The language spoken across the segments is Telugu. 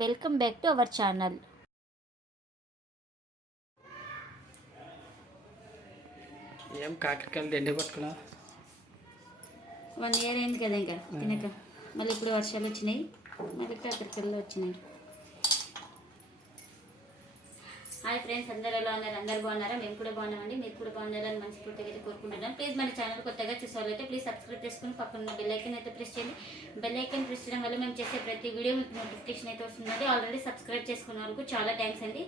Welcome back to our channel. ఏం కాకరకాయలు దండి పట్టుకున్నా వన్ ఇయర్ అయింది కదా ఇంకా తినక. మళ్ళీ ఇప్పుడు వర్షాలు వచ్చినాయి. మళ్ళీ కాకరకాయలు వచ్చినాయి. హాయ్ ఫ్రెండ్స్ అందరు ఎలా ఉన్నారు? అందరు బాగున్నారా? మేము కూడా బాగున్నామండి. మీరు కూడా బాగున్నారని మనస్ఫూర్తిగా అయితే కోరుకుంటున్నాం. ప్లీజ్ మన ఛానల్ కొత్తగా చూసేవాళ్ళైతే ప్లీజ్ సబ్స్క్రైబ్ చేసుకుని పక్కన ఉన్న బెల్ ఐకన్ అయితే ప్రెస్ చేయండి. బెల్ ఐకన్ ప్రెస్ చేయడం వల్ల మేము చేసే ప్రతి వీడియో మీకు నోటిఫికేషన్ అయితే వస్తుందండి. ఆల్రెడీ సబ్స్క్రైబ్ చేసుకున్న వరకు చాలా థ్యాంక్స్ అండి.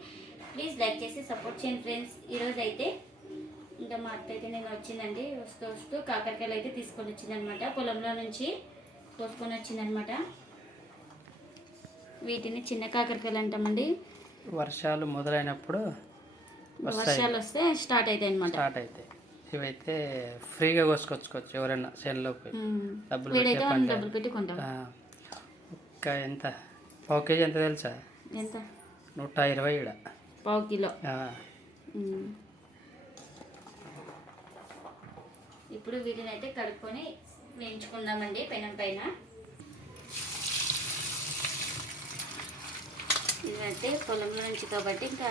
ప్లీజ్ లైక్ చేసి సపోర్ట్ చేయండి ఫ్రెండ్స్ ఈరోజు అయితే ఇంకా మా అత్త అయితే నేను వచ్చిందండి. వస్తూ వస్తూ కాకరకాయలు అయితే తీసుకొని వచ్చిందనమాట. పొలంలో నుంచి కోసుకొని వచ్చిందనమాట. వీటిని చిన్న కాకరకాయలు అంటామండి. వర్షాలు మొదలైనప్పుడు వర్షాలు వస్తే స్టార్ట్ అవుతాయి అనమాట స్టార్ట్ అవుతాయి. ఇవైతే ఫ్రీగా కోసుకొచ్చుకోవచ్చు ఎవరైనా చేనులో పోయి. డబ్బులు డబ్బులు పెట్టి ఒక్క ఎంత? పావు కేజీ ఎంత తెలుసా? ఎంత? నూట ఇరవై ఈడ. పావు కిలో. ఇప్పుడు వీటిని అయితే కడుక్కొని వేయించుకుందామండి పెనం పైన. ఎందుకంటే పొలంలో నుంచి కాబట్టి ఇంకా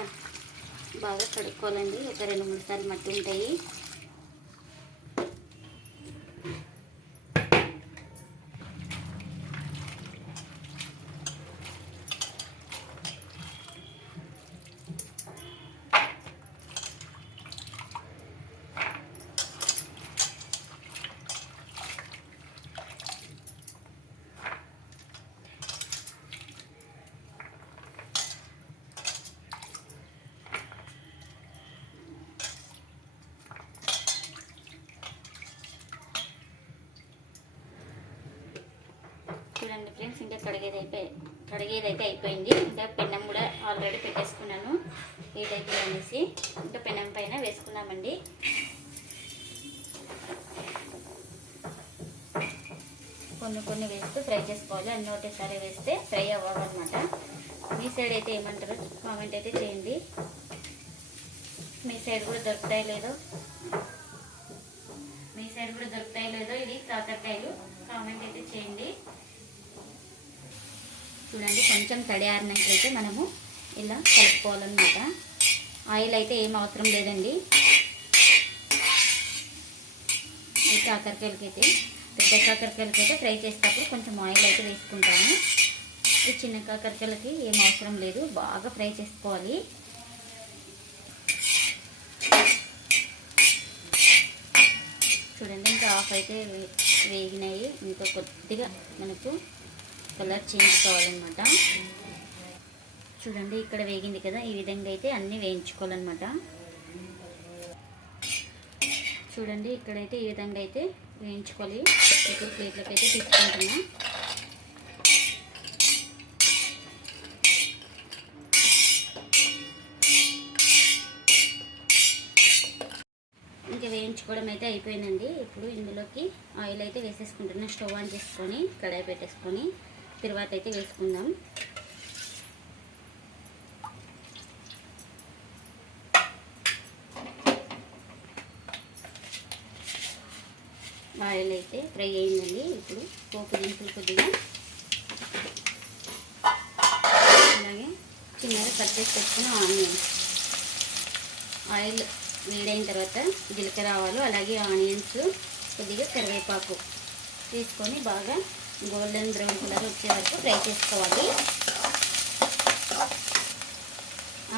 బాగా కడుక్కోవాలండి. ఒక రెండు మూడు సార్లు మట్టి ఉంటాయి చూడండి ఫ్రెండ్స్ ఇంకా కడిగేది అయిపోయి కడిగేది అయితే అయిపోయింది. ఇంకా పెన్నం కూడా ఆల్రెడీ పెట్టేసుకున్నాను. హీట్ అయిపోయింది అనేసి. ఇంకా పెన్నం పైన వేసుకున్నామండి కొన్ని కొన్ని వేస్తూ ఫ్రై చేసుకోవాలి. అన్ని ఒకటేసారి వేస్తే ఫ్రై అవ్వాలన్నమాట మీ సైడ్ అయితే ఏమంటారు? కామెంట్ అయితే చేయండి. మీ సైడ్ కూడా దొరుకుతాయి లేదో? మీ సైడ్ కూడా దొరుకుతాయి లేదో? ఇది కాకరకాయలు కామెంట్ అయితే చేయండి. చూడండి కొంచెం తడి ఆరినట్లయితే మనము ఇలా కలుపుకోవాలన్నమాట. ఆయిల్ అయితే ఏం అవసరం లేదండి. ఈ కాకరకాయలకి అయితే పెద్ద కాకరకాయలకైతే అయితే ఫ్రై చేసేటప్పుడు కొంచెం ఆయిల్ అయితే వేసుకుంటాము. ఈ చిన్న కాకరకాయలకి ఏం అవసరం లేదు బాగా ఫ్రై చేసుకోవాలి. చూడండి ఇంకా ఆఫ్ అయితే వే- వేగినాయి. ఇంకా కొద్దిగా మనకు కలర్ చేంజ్ కావాలన్నమాట. చూడండి ఇక్కడ వేగింది కదా ఈ విధంగా అయితే అన్నీ వేయించుకోవాలన్నమాట. చూడండి ఇక్కడైతే ఈ విధంగా అయితే వేయించుకోవాలి. ఇప్పుడు ప్లేట్లకు అయితే తీసుకుంటున్నా. ఇంకా వేయించుకోవడం అయితే అయిపోయిందండి. ఇప్పుడు ఇందులోకి ఆయిల్ అయితే వేసేసుకుంటున్నా స్టవ్ ఆన్ చేసుకొని కడాయి పెట్టేసుకొని. తర్వాత అయితే వేసుకుందాం. ఆయిల్ అయితే ఫ్రై అయిందండి. ఇప్పుడు పోపు దింపులు కొద్దిగా. అలాగే చిన్నగా కట్ చేసి పెట్టుకున్న ఆనియన్స్ ఆయిల్ వేడైన తర్వాత జీలకర్ర ఆవాలు అలాగే ఆనియన్స్ కొద్దిగా కరివేపాకు తీసుకొని బాగా గోల్డెన్ బ్రౌన్ కలర్ వచ్చే వరకు ఫ్రై చేసుకోవాలి.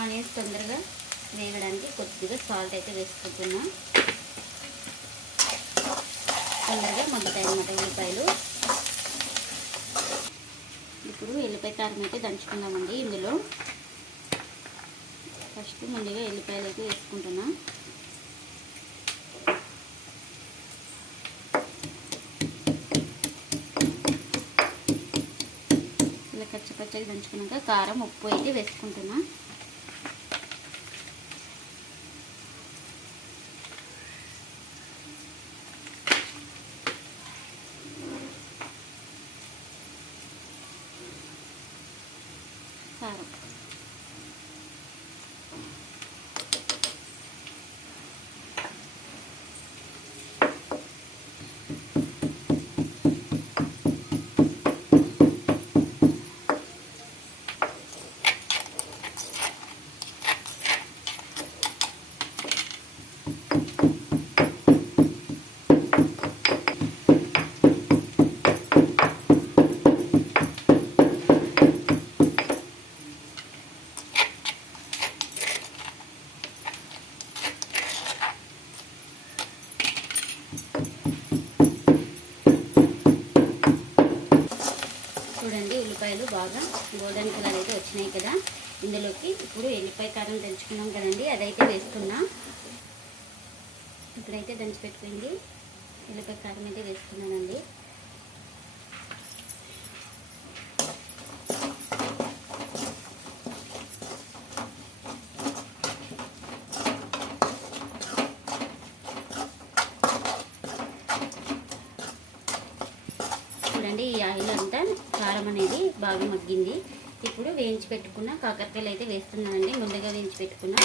ఆనియన్స్ తొందరగా వేగడానికి కొద్దిగా సాల్ట్ అయితే వేసుకుంటున్నాం. తొందరగా మగ్గుతాయి అన్నమాట ఉల్లిపాయలు. ఇప్పుడు ఎల్లిపాయ కారం అయితే దంచుకుందామండి ఇందులో. ఫస్ట్ ముందుగా ఎల్లిపాయలు అయితే వేసుకుంటున్నాం. పచ్చి కచ్చ దంచుకున్నాక కారం ఉప్పు అయితే వేసుకుంటున్నా. కారం. చూడండి ఉల్లిపాయలు బాగా గోల్డెన్ కలర్ అయితే వచ్చినాయి కదా. ఇందులోకి ఇప్పుడు ఎల్లిపాయ కారం దంచుకున్నాం కదండి అదైతే వేసుకున్నా ఇప్పుడైతే దంచి పెట్టుకుంది ఎల్లిపాయ కారం అయితే వేసుకున్నానండి కారం అనేది బాగా మగ్గింది. ఇప్పుడు వేయించి పెట్టుకున్న కాకరకాయలు అయితే వేస్తున్నానండి. ముందుగా వేయించి పెట్టుకున్న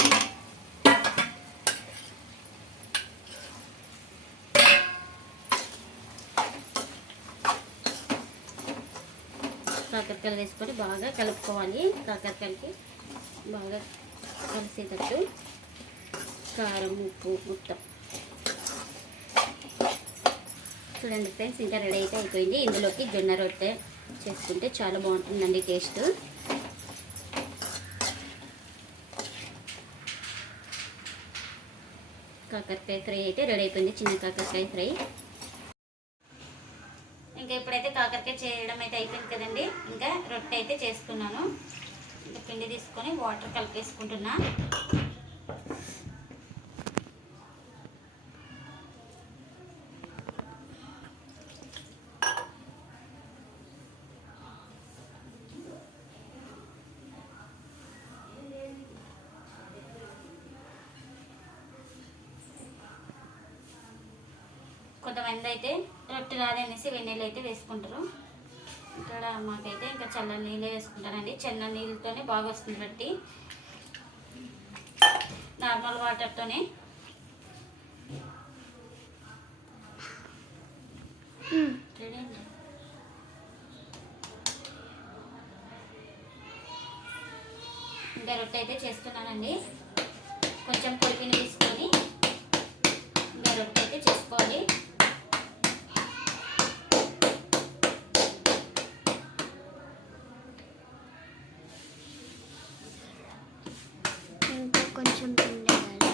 కాకరకాయలు వేసుకొని బాగా కలుపుకోవాలి. కాకరకాయలకి బాగా కలిసేటట్టు కారం ఉప్పు మొత్తం. చూడండి ఫ్రెండ్స్ ఇంకా రెడీ అయితే అయిపోయింది. ఇందులోకి జొన్న రొట్టె. చేసుకుంటే చాలా బాగుంటుందండి టేస్ట్. కాకరకాయ ఫ్రై అయితే రెడీ అయిపోయింది చిన్న కాకరకాయ ఫ్రై. ఇంకా ఇప్పుడైతే కాకరకాయ చేయడం అయితే అయిపోయింది కదండి. ఇంకా రొట్టె అయితే చేసుకున్నాను. ఇంకా పిండి తీసుకొని వాటర్ కలిపేసుకుంటున్నా. కొంతమంది అయితే రొట్టె రాదనేసి వెన్నెలు అయితే వేసుకుంటారు. ఇక్కడ మాకైతే ఇంకా చల్ల నీళ్ళే వేసుకుంటారండి చల్ల నీళ్ళతోనే బాగా వస్తుంది బట్టి నార్మల్ వాటర్తోనే. ఇంకా రొట్టె అయితే చేస్తున్నానండి. కొంచెం పొడిపిని తీసుకొని ఇంకా రొట్టె అయితే చేసుకోవాలి ఇంకా కొంచెం పిండి వేయాలి.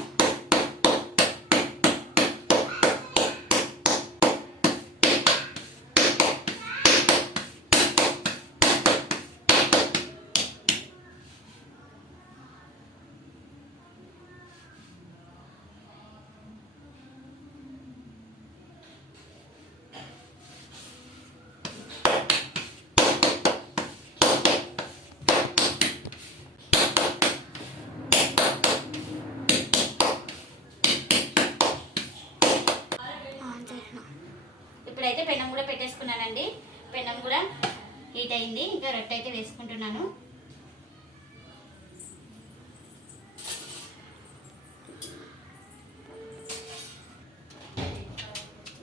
ఆ, చేసిన. ఇప్పుడైతే పెనం కూడా పెట్టేసుకున్నానండి. పెనం కూడా హీట్ అయింది. ఇంకా రొట్టె అయితే వేసుకుంటున్నాను.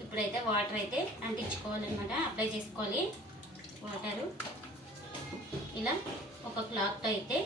ఇప్పుడైతే వాటర్ అయితే అంటించుకోవాలన్నమాట. అప్లై చేసుకోవాలి. వాటరు. ఇలా ఒక క్లాత్ అయితే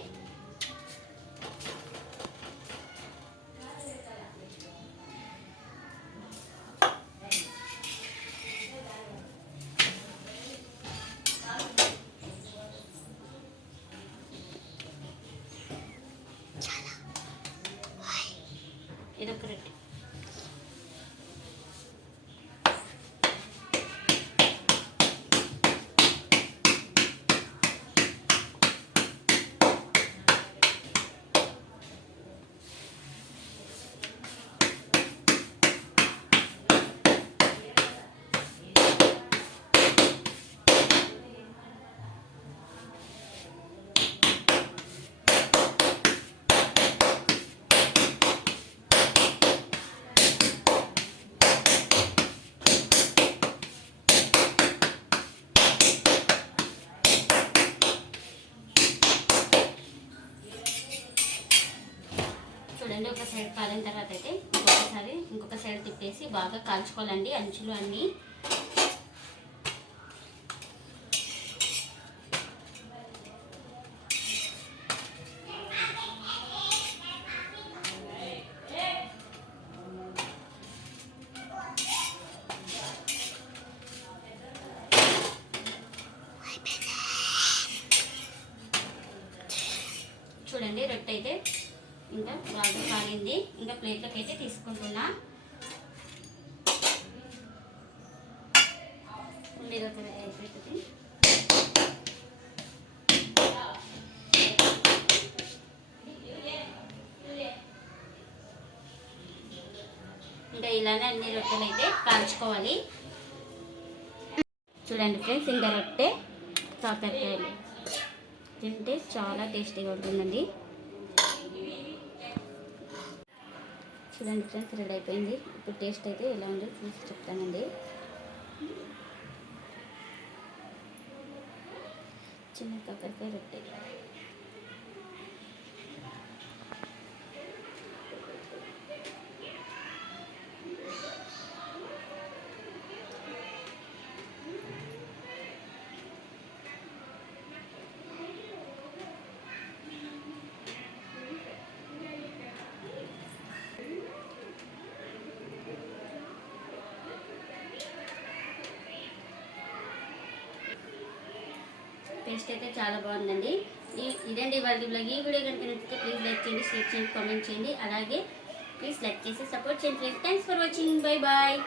సైడ్ కాలిన తర్వాత అయితే ఇంకొకసారి ఇంకొక సైడ్ తిప్పేసి బాగా కాల్చుకోవాలండి అంచులు అన్నీ. చూడండి రొట్టె అయితే ఇంకా బాగా కాలింది ఇంకా ప్లేట్లోకి అయితే తీసుకుంటున్నా ఇంకా ఇలానే అన్ని రొట్టెలు అయితే కాల్చుకోవాలి. చూడండి ఫ్రెండ్స్ ఇంకా రొట్టె కాకరకాయలు. తింటే చాలా టేస్టీగా ఉంటుందండి. చూడండి ఫ్రెండ్స్ రెడీ అయిపోయింది. ఇప్పుడు టేస్ట్ అయితే ఎలా ఉందో చూసి చెప్తానండి. చిన్న కాకరకాయ రొట్టె. టేస్ట్ అయితే చాలా బాగుందండి. ఇదండి వాళ్ళ బ్లాగ్ ఈ వీడియో కనుక నచ్చితే ప్లీజ్ లైక్ చేయండి షేర్ చేయండి కామెంట్ చేయండి. అలాగే ప్లీజ్ లైక్ చేసి సపోర్ట్ చేయండి friends thanks for watching bye bye